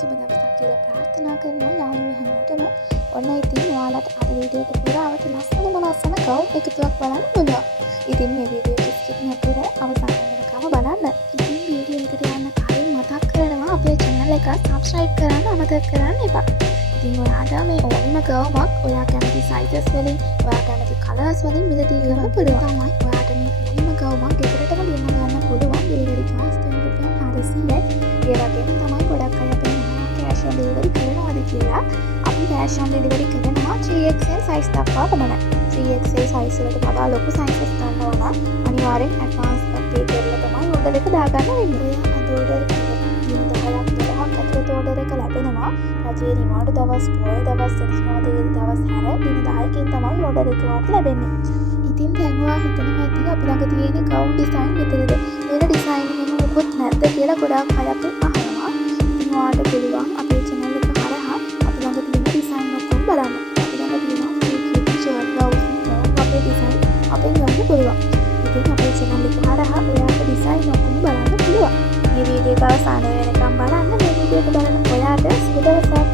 සුබ දවසක් කියලා ප්‍රාර්ථනා කරනවා යාළුවෝ හැමෝටම. ඔන්න ඉතින් ඔයාලට අද වීඩියෝ එක පුරාවට ලස්සන ගවුම් එකතුවක් බලන්න පුළුවන්. ඉතින් මේ වීඩියෝ එක ස්කිප් නැතුව අවසන් වෙනකම් බලන්න. ඉතින් වීඩියෝ එකට යන්න කලින් මතක් කරනවා අපේ channel එක subscribe කරන්න අමතක කරන්න එපා. ඉතින් ඔයාට මේ ඕනම ගවුමක් ඔයා කැමති sizes වලින්, ඔයා කැමති colors වලින් මිලදී ගන්න පුළුවන්. තමයි ඔයාට මේ ඕනම ගවුමක් ගෙදරටම ගෙන්න ගන්න පුළුවන්. delivery charge ₹400යි. ඒ වගේම තමයි ගොඩක් අය අපේ cash on delivery කරනවාද කියලා. අපි cash on delivery කරනවා 3XL size දක්වා පමණයි. 3XL size වලට වඩා ලොකු sizes ගන්නවා නම් අනිවාර්යෙන් advance pay කරලා තමයි order එක දාගන්න වෙන්නේ. ඔයා අද order කරලා දින 10ක් 12ක් ඇතුළත order එක ලැබෙනවා. රජයේ නිවාඩු දවස්, පොය දවස්, සෙනසුරාදා දවස් හැර දින 10කින් තමයි order එක වාට ලැබෙන්නේ. ඉතින් දැන් ඔයා හිතනවා ඇති අපි ළඟ තියෙන gown design විතරද? වෙන design එහෙම මොකොත් නැද්ද කියලා ගොඩාක් අය අපෙන් අහනවා. ඉතින් ඔයාලට පුළුවන් අපේ channel එක හරහා අපි ළඟ තියෙන design ඔක්කොම බලන්න. අපි ළඟ තියෙන free shirt, blouse, අපේ design අපෙන් ගන්න පුළුවන්. ඉතින් අපේ channel එක හරහා ඔයාලට design ඔක්කොම බලන්න පුළුවන්. මේ වීඩියෝ එක අවසානයේ වෙනකම් බලන්න. මේ වීඩියෝ එක බලන ඔයාට සුබ දවසක්.